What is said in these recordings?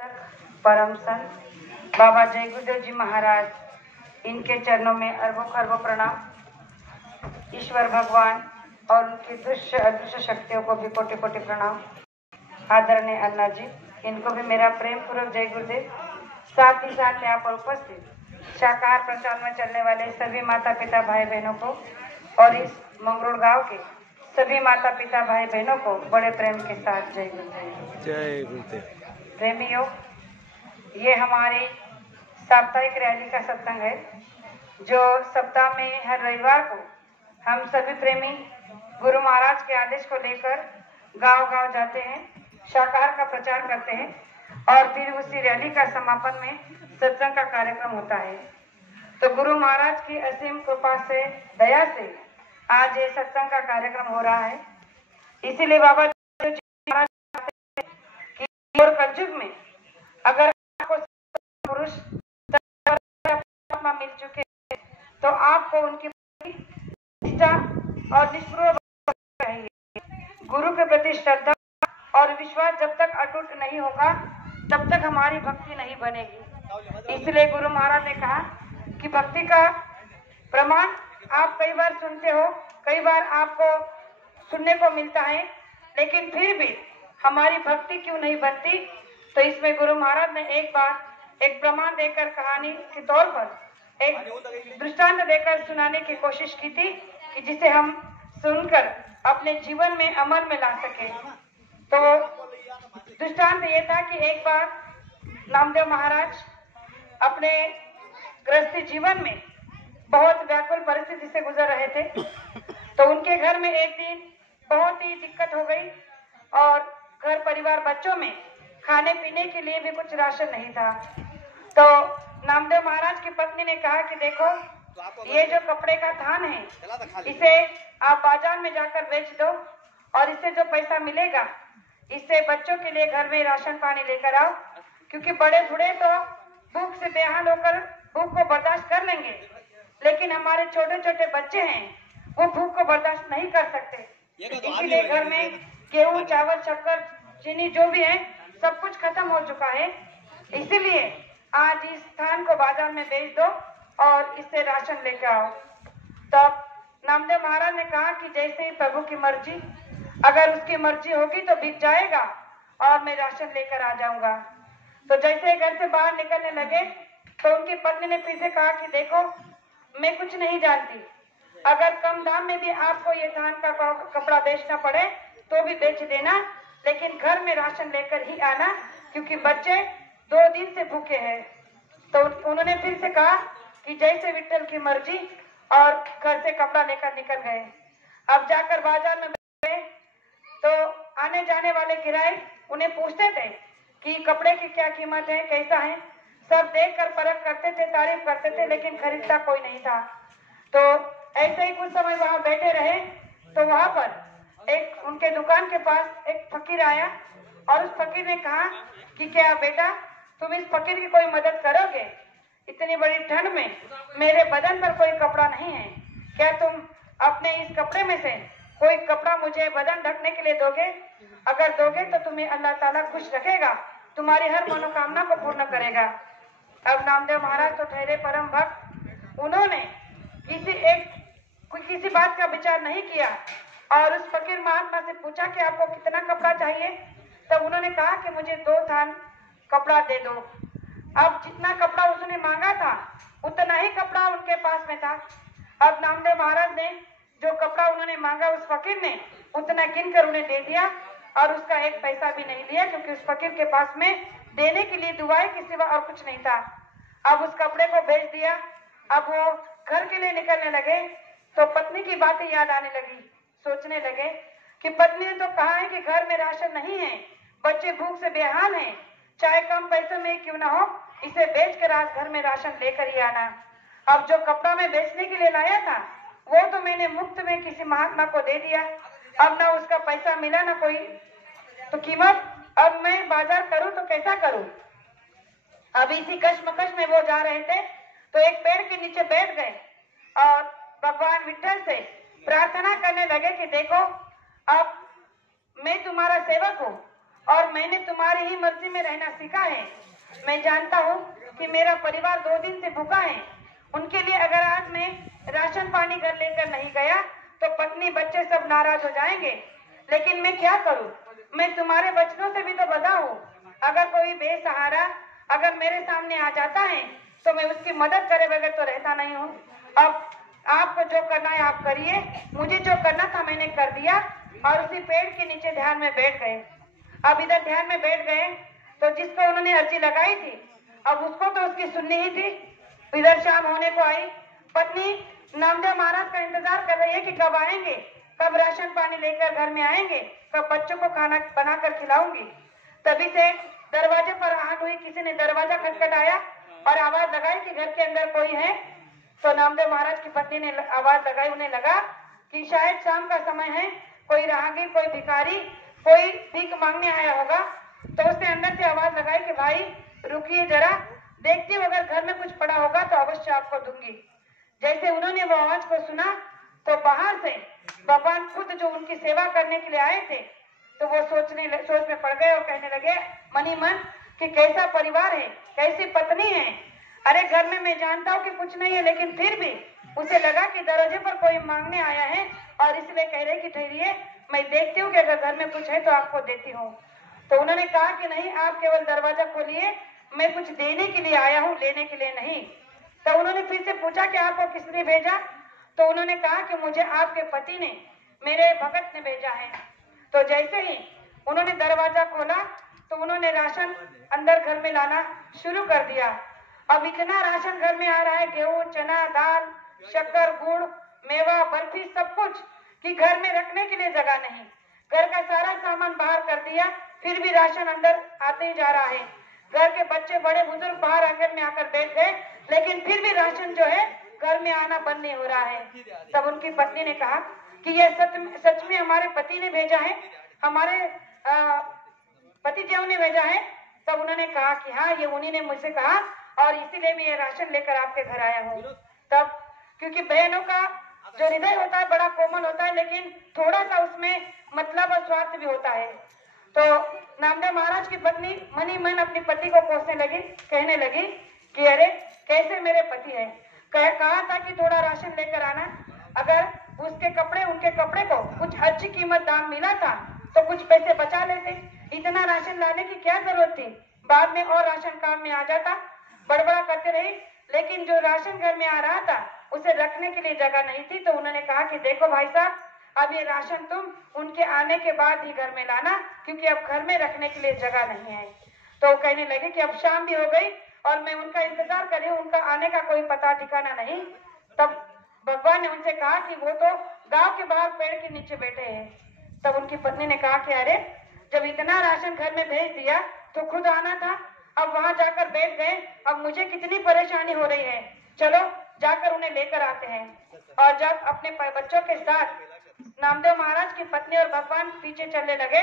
परम संत बाबा जय गुरुदेव जी महाराज, इनके चरणों में अरबों खरबों प्रणाम। ईश्वर भगवान और उनकी दृश्य अदृश्य शक्तियों को भी कोटि कोटि प्रणाम। आदरणीय अन्ना जी, इनको भी मेरा प्रेम पूर्वक जय गुरुदेव। साथ ही साथ यहाँ पर उपस्थित शाकाहार प्रचार में चलने वाले सभी माता पिता भाई बहनों को और इस मंगरूड़ गांव के सभी माता पिता भाई बहनों को बड़े प्रेम के साथ जय गुरुदेव। जय गुरुदेव। प्रेमियों, ये हमारी साप्ताहिक रैली का सत्संग है जो सप्ताह में हर रविवार को हम सभी प्रेमी गुरु महाराज के आदेश को लेकर गांव-गांव जाते हैं, शाकाहार का प्रचार करते हैं और फिर उसी रैली का समापन में सत्संग का कार्यक्रम होता है। तो गुरु महाराज की असीम कृपा से, दया से आज ये सत्संग का कार्यक्रम हो रहा है। इसीलिए बाबा महाराज कि और कलयुग में अगर आपको पुरुष मिल चुके हैं तो आपको उनकी निष्ठा और निष्ठुर चाहिए। गुरु के प्रति श्रद्धा और विश्वास जब तक अटूट नहीं होगा तब तक हमारी भक्ति नहीं बनेगी। इसलिए गुरु महाराज ने कहा कि भक्ति का प्रमाण आप कई बार सुनते हो, कई बार आपको सुनने को मिलता है, लेकिन फिर भी हमारी भक्ति क्यों नहीं बनती। तो इसमें गुरु महाराज ने एक बार एक प्रमाण देकर, कहानी के तौर पर एक दृष्टांत देकर सुनाने की कोशिश की थी कि जिसे हम सुनकर अपने जीवन में अमल में ला सके। तो दृष्टांत ये था कि एक बार नामदेव महाराज अपने गृहस्थी जीवन में बहुत व्याकुल परिस्थिति से गुजर रहे थे। तो उनके घर में एक दिन बहुत ही दिक्कत हो गई और घर परिवार बच्चों में खाने पीने के लिए भी कुछ राशन नहीं था। तो नामदेव महाराज की पत्नी ने कहा कि देखो, ये जो कपड़े का थान है इसे आप बाजार में जाकर बेच दो और इससे जो पैसा मिलेगा इससे बच्चों के लिए घर में राशन पानी लेकर आओ, क्योंकि बड़े बूढ़े तो भूख से बेहाल होकर भूख को बर्दाश्त कर लेंगे, लेकिन हमारे छोटे छोटे बच्चे हैं वो भूख को बर्दाश्त नहीं कर सकते। इसीलिए घर में गेहूं, चावल, शक्कर, चीनी जो भी है सब कुछ खत्म हो चुका है। इसीलिए आज इस थान को बाजार में बेच दो और इससे राशन लेकर आओ। तब नामदेव महाराज ने कहा कि जैसे ही प्रभु की मर्जी, अगर उसकी मर्जी होगी तो बिक जाएगा और मैं राशन लेकर आ जाऊंगा। तो जैसे घर से बाहर निकलने लगे तो उनकी पत्नी ने फिर से कहा कि देखो, मैं कुछ नहीं जानती, अगर कम दाम में भी आपको ये थान का कपड़ा बेचना पड़े तो भी बेच देना, लेकिन घर में राशन लेकर ही आना, क्योंकि बच्चे 2 दिन से भूखे हैं। तो उन्होंने फिर से कहा कि जैसे विठ्ठल की मर्जी, और घर से कपड़ा लेकर निकल गए। अब जाकर बाजार में बैठे तो आने जाने वाले गिराए उन्हें पूछते थे कि कपड़े की क्या कीमत है, कैसा है। सब देखकर परख करते थे, तारीफ करते थे, लेकिन खरीदता कोई नहीं था। तो ऐसे ही कुछ समय वहां बैठे रहे तो वहां पर एक उनके दुकान के पास एक फकीर आया और उस फकीर ने कहा कि क्या बेटा, तुम इस फकीर की कोई मदद करोगे? इतनी बड़ी ठंड में मेरे बदन पर कोई कपड़ा नहीं है, क्या तुम अपने इस कपड़े में से कोई कपड़ा मुझे बदन ढकने के लिए दोगे? अगर दोगे तो तुम्हें अल्लाह ताला खुश रखेगा, तुम्हारी हर मनोकामना को पूर्ण करेगा। अब नामदेव महाराज तो ठहरे परम भक्त, उन्होंने किसी बात का विचार नहीं किया और उस फकीर महात्मा से पूछा कि आपको कितना कपड़ा चाहिए। तब उन्होंने कहा कि मुझे 2 थान कपड़ा दे दो। अब जितना कपड़ा उसने मांगा था उतना ही कपड़ा उनके पास में था। अब नामदेव महाराज ने जो कपड़ा उन्होंने मांगा उस फकीर ने उतना गिनकर उन्हें दे दिया और उसका एक पैसा भी नहीं दिया, क्योंकि उस फकीर के पास में देने के लिए दुआएं के सिवा और कुछ नहीं था। अब उस कपड़े को बेच दिया। अब वो घर के लिए निकलने लगे तो पत्नी की बातें याद आने लगी। सोचने लगे कि पत्नी ने तो कहा है कि घर में राशन नहीं है, बच्चे भूख से बेहाल हैं, चाहे कम पैसे में क्यों ना हो इसे बेचकर आज घर में राशन लेकर ही आना। अब जो कपड़ा मैं बेचने के लिए लाया था वो तो मैंने मुफ्त में किसी महात्मा को दे दिया, अब ना उसका पैसा मिला ना कोई तो कीमत। अब मैं बाजार करूं तो कैसा करूं? अब इसी कश्मकश में वो जा रहे थे तो एक पेड़ के नीचे बैठ गए और भगवान विठ्ठल से प्रार्थना करने लगे कि देखो, अब मैं तुम्हारा सेवक हूँ और मैंने तुम्हारी ही मर्जी में रहना सीखा है। मैं जानता हूँ कि मेरा परिवार 2 दिन से भूखा है। उनके लिए अगर आज मैं राशन पानी घर लेकर नहीं गया तो पत्नी बच्चे सब नाराज हो जाएंगे। लेकिन मैं क्या करूँ? मैं तुम्हारे वचनों से भी तो बंधा हूँ। अगर कोई बेसहारा अगर मेरे सामने आ जाता है तो मैं उसकी मदद करे बगैर तो रहता नहीं हूँ। अब आपको जो करना है आप करिए। मुझे जो करना था मैंने कर दिया और उसी पेड़ के नीचे ध्यान में बैठ गए। अब इधर ध्यान में बैठ गए तो जिसको उन्होंने अर्जी लगाई थी अब उसको तो उसकी सुननी ही थी। इधर शाम होने को आई। पत्नी नामदेव महाराज का इंतजार कर रही है कि कब आएंगे, कब राशन पानी लेकर घर में आएंगे, कब बच्चों को खाना बनाकर खिलाऊंगी। तभी से दरवाजे पर आहट हुई। किसी ने दरवाजा खटखटाया और आवाज लगाई कि घर के अंदर कोई है। तो नामदेव महाराज की पत्नी ने आवाज लगाई। उन्हें लगा कि शायद शाम का समय है, कोई राहगीर, कोई भिखारी, कोई भीख मांगने आया होगा। तो उसने अंदर से आवाज लगाई कि भाई रुकिए जरा, देखती हूँ अगर घर में कुछ पड़ा होगा तो अवश्य आपको दूंगी। जैसे उन्होंने वो आवाज को सुना तो बाहर से भगवान खुद जो उनकी सेवा करने के लिए आए थे तो वो सोच में पड़ गए और कहने लगे मन ही मन कि कैसा परिवार है, कैसी पत्नी है। अरे घर में मैं जानता हूँ कि कुछ नहीं है, लेकिन फिर भी उसे लगा कि दरवाजे पर कोई मांगने आया है और इसलिए कह रहे कि ठहरिए, मैं देखती हूँ कि अगर घर में कुछ है तो आपको देती हूँ। तो उन्होंने कहा कि नहीं, आप केवल दरवाजा खोलिए, मैं कुछ देने के लिए आया हूँ, लेने के लिए नहीं। तो उन्होंने फिर से पूछा कि आपको किसने भेजा? तो उन्होंने कहा कि मुझे आपके पति ने, मेरे भगत ने भेजा है। तो जैसे ही उन्होंने दरवाजा खोला तो उन्होंने राशन अंदर घर में लाना शुरू कर दिया। अब इतना राशन घर में आ रहा है, गेहूं, चना, दाल, शक्कर, गुड़, मेवा, बर्फी, सब कुछ कि घर में रखने के लिए जगह नहीं। घर का सारा सामान बाहर कर दिया, फिर भी राशन अंदर आते ही जा रहा है। घर के बच्चे, बड़े बुजुर्ग बाहर आंगन में आकर बैठ गए, लेकिन फिर भी राशन जो है घर में आना बंद नहीं हो रहा है। तब उनकी पत्नी ने कहा कि यह सच में हमारे पति ने भेजा है, हमारे पति देव ने भेजा है। तब उन्होंने कहा कि हाँ, ये उन्हीं ने मुझसे कहा और इसीलिए मैं ये राशन लेकर आपके घर आया हूँ। तब क्योंकि बहनों का जो हृदय होता है बड़ा कोमल होता है, लेकिन थोड़ा सा उसमें मतलब और स्वार्थ भी होता है। तो नामदेव महाराज की पत्नी मन ही मन अपने पति को कोसने लगी, कहने लगी कि अरे कैसे मेरे पति है, कहा था कि थोड़ा राशन लेकर आना, अगर उसके कपड़े, उनके कपड़े को कुछ अच्छी कीमत दाम मिला था तो कुछ पैसे बचा लेते। इतना राशन लाने की क्या जरूरत थी, बाद में और राशन काम में आ जाता। बड़बड़ा करते रही, लेकिन जो राशन घर में आ रहा था उसे रखने के लिए जगह नहीं थी। तो उन्होंने कहा कि देखो भाई साहब, अब ये राशन तुम उनके आने के बाद ही घर में लाना, क्योंकि अब घर में रखने के लिए जगह नहीं है। तो कहने लगे कि अब शाम भी हो गई और मैं उनका इंतजार कर रही हूँ, उनका आने का कोई पता ठिकाना नहीं। तब भगवान ने उनसे कहा कि वो तो गांव के बाहर पेड़ के नीचे बैठे हैं। तब उनकी पत्नी ने कहा कि अरे जब इतना राशन घर में भेज दिया तो खुद आना था, अब वहां जाकर बैठ गए, अब मुझे कितनी परेशानी हो रही है, चलो जाकर उन्हें लेकर आते हैं। और जब अपने बच्चों के साथ नामदेव महाराज की पत्नी और भगवान पीछे चलने लगे,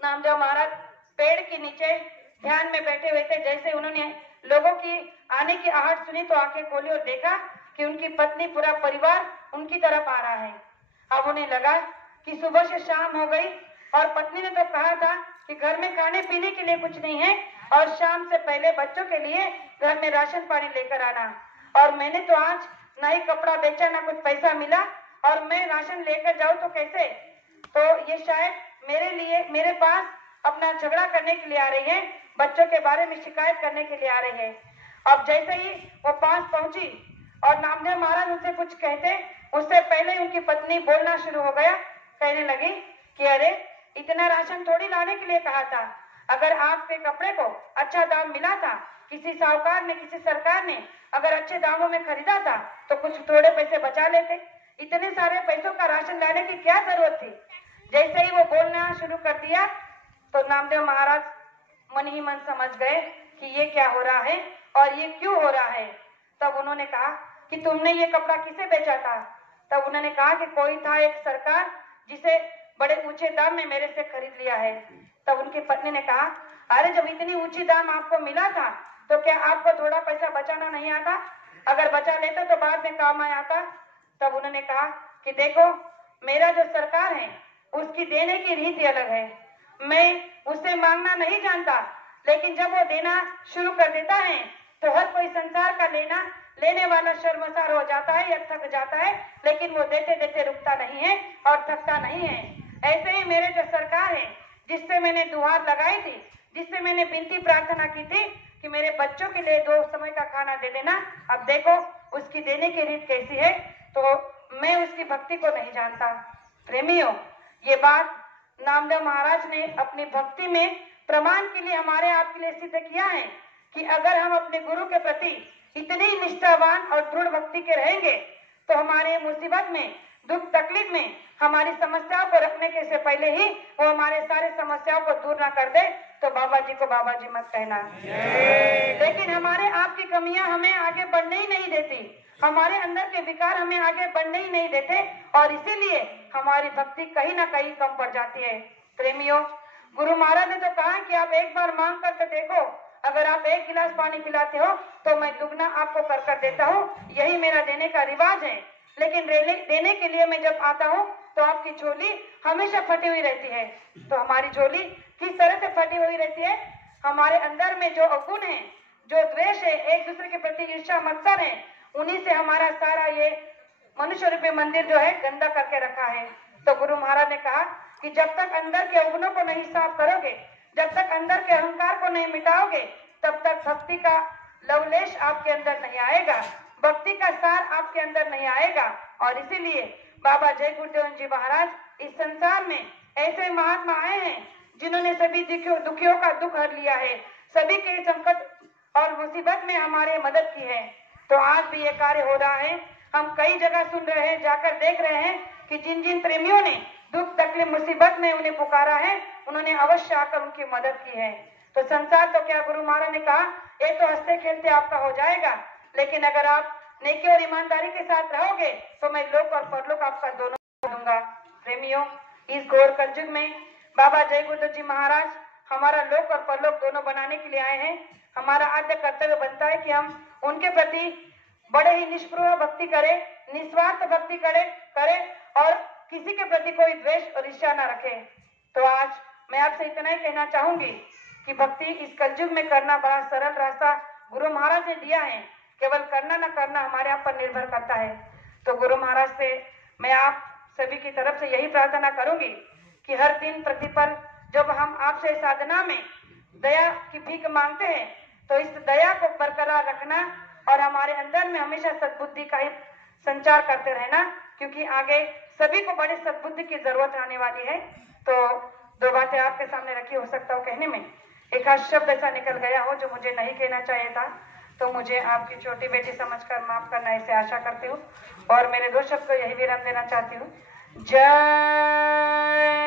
नामदेव महाराज पेड़ के नीचे ध्यान में बैठे हुए थे। जैसे उन्होंने लोगों की आने की आहट सुनी तो आंखें खोली और देखा कि उनकी पत्नी, पूरा परिवार उनकी तरफ आ रहा है। अब उन्हें लगा कि सुबह से शाम हो गई और पत्नी ने तो कहा था कि घर में खाने पीने के लिए कुछ नहीं है और शाम से पहले बच्चों के लिए घर में राशन पानी लेकर आना, और मैंने तो आज ना ही कपड़ा बेचा ना कुछ पैसा मिला और मैं राशन लेकर जाऊं तो कैसे? तो ये शायद मेरे लिए, मेरे पास अपना झगड़ा करने के लिए आ रही है, बच्चों के बारे में शिकायत करने के लिए आ रही है। अब जैसे ही वो पास पहुंची और नामदेव महाराज उनसे कुछ कहते, उससे पहले ही उनकी पत्नी बोलना शुरू हो गया। कहने लगी कि अरे इतना राशन थोड़ी लाने के लिए कहा था, अगर आपके कपड़े को अच्छा दाम मिला था, किसी साहूकार ने, किसी सरकार ने अगर अच्छे दामों में खरीदा था तो कुछ थोड़े पैसे बचा लेते, इतने सारे पैसों का राशन लाने की क्या जरूरत थी। जैसे ही वो बोलना शुरू कर दिया तो नामदेव महाराज मन ही मन समझ गए कि ये क्या हो रहा है और ये क्यों हो रहा है। तब उन्होंने कहा कि तुमने ये कपड़ा किसे बेचा था? तब उन्होंने कहा कि कोई था एक सरकार जिसे बड़े ऊंचे दाम में मेरे से खरीद लिया है। तब उनकी पत्नी ने कहा अरे जब इतनी ऊंची दाम आपको मिला था तो क्या आपको थोड़ा पैसा बचाना नहीं आता? अगर बचा लेते तो बाद में काम आ आता। तब उन्होंने कहा कि देखो, मेरा जो सरकार है उसकी देने की रीति अलग है, मैं उससे मांगना नहीं जानता, लेकिन जब वो देना शुरू कर देता है तो हर कोई संसार का लेने वाला शर्मसार हो जाता है या थक जाता है, लेकिन वो देते देते रुकता नहीं है और थकता नहीं है। ऐसे ही मेरे जो सरकार है, जिससे मैंने दुहार लगाई थी, जिससे मैंने विनती प्रार्थना की थी कि मेरे बच्चों के लिए 2 समय का खाना दे देना, अब देखो उसकी देने की रीत कैसी है, तो मैं उसकी भक्ति को नहीं जानता। प्रेमियों, ये बात नामदेव महाराज ने अपनी भक्ति में प्रमाण के लिए हमारे आपके लिए सिद्ध किया है कि अगर हम अपने गुरु के प्रति इतनी निष्ठावान और दृढ़ भक्ति के रहेंगे तो हमारे मुसीबत में, दुख तकलीफ में, हमारी समस्याओं को रखने के से पहले ही वो हमारे सारे समस्याओं को दूर ना कर दे तो बाबा जी को बाबा जी मत कहना। लेकिन हमारे आपकी कमियां हमें आगे बढ़ने ही नहीं देती, हमारे अंदर के विकार हमें आगे बढ़ने ही नहीं देते और इसीलिए हमारी भक्ति कहीं ना कहीं कम पड़ जाती है। प्रेमियों, गुरु महाराज ने तो कहा कि आप एक बार मांग करके देखो, अगर आप 1 गिलास पानी पिलाते हो तो मैं दुगना आपको कर देता हूँ, यही मेरा देने का रिवाज है। लेकिन देने के लिए मैं जब आता हूँ तो आपकी झोली हमेशा फटी हुई रहती है। तो हमारी झोली किस तरह से फटी हुई रहती है? हमारे अंदर में जो अवगुण है, जो द्वेष है, एक दूसरे के प्रति ईर्ष्या मत्सर है, उन्हीं से हमारा सारा ये मनुष्य रूपी मंदिर जो है गंदा करके रखा है। तो गुरु महाराज ने कहा कि जब तक अंदर के अवगुणों को नहीं साफ करोगे, जब तक अंदर के अहंकार को नहीं मिटाओगे, तब तक भक्ति का लवलेश आपके अंदर नहीं आएगा, भक्ति का सार आपके अंदर नहीं आएगा। और इसीलिए बाबा जय गुरुदेव जी महाराज इस संसार में ऐसे महात्मा आए हैं जिन्होंने सभी दुखियों का दुख हर लिया है, सभी के संकट और मुसीबत में हमारे मदद की है। तो आज भी ये कार्य हो रहा है। हम कई जगह सुन रहे हैं, जाकर देख रहे हैं कि जिन जिन प्रेमियों ने दुख तकलीफ मुसीबत में उन्हें पुकारा है, उन्होंने अवश्य आकर उनकी मदद की है। तो संसार तो क्या, गुरु महाराज ने कहा ये तो हंसते खेलते आपका हो जाएगा, लेकिन अगर आप नेकी और ईमानदारी के साथ रहोगे तो मैं लोक और परलोक आपका दोनों दूंगा। प्रेमियों, इस घोर कलयुग में बाबा जय गुरुदेव जी महाराज हमारा लोक और परलोक दोनों बनाने के लिए आए हैं। हमारा आद्य कर्तव्य बनता है कि हम उनके प्रति बड़े ही निष्पृह भक्ति करें, निस्वार्थ भक्ति करें और किसी के प्रति कोई द्वेष और ईर्ष्या न रखें। तो आज मैं आपसे इतना ही कहना चाहूंगी कि भक्ति इस कलयुग में करना बड़ा सरल रास्ता गुरु महाराज ने दिया है, केवल करना न करना हमारे आप पर निर्भर करता है। तो गुरु महाराज से मैं आप सभी की तरफ से यही प्रार्थना करूंगी कि हर दिन प्रतिपल जब हम आपसे साधना में दया की भीख मांगते हैं तो इस दया को बरकरार रखना और हमारे अंदर में हमेशा सद्बुद्धि का ही संचार करते रहना, क्योंकि आगे सभी को बड़े सद्बुद्धि की जरूरत आने वाली है। तो 2 बातें आपके सामने रखी, हो सकता हो कहने में एक आध शब्द ऐसा निकल गया हो जो मुझे नहीं कहना चाहिए था, तो मुझे आपकी छोटी बेटी समझकर माफ करना, ऐसे आशा करती हूँ। और मेरे 2 शब्द को यही विराम देना चाहती हूँ। जय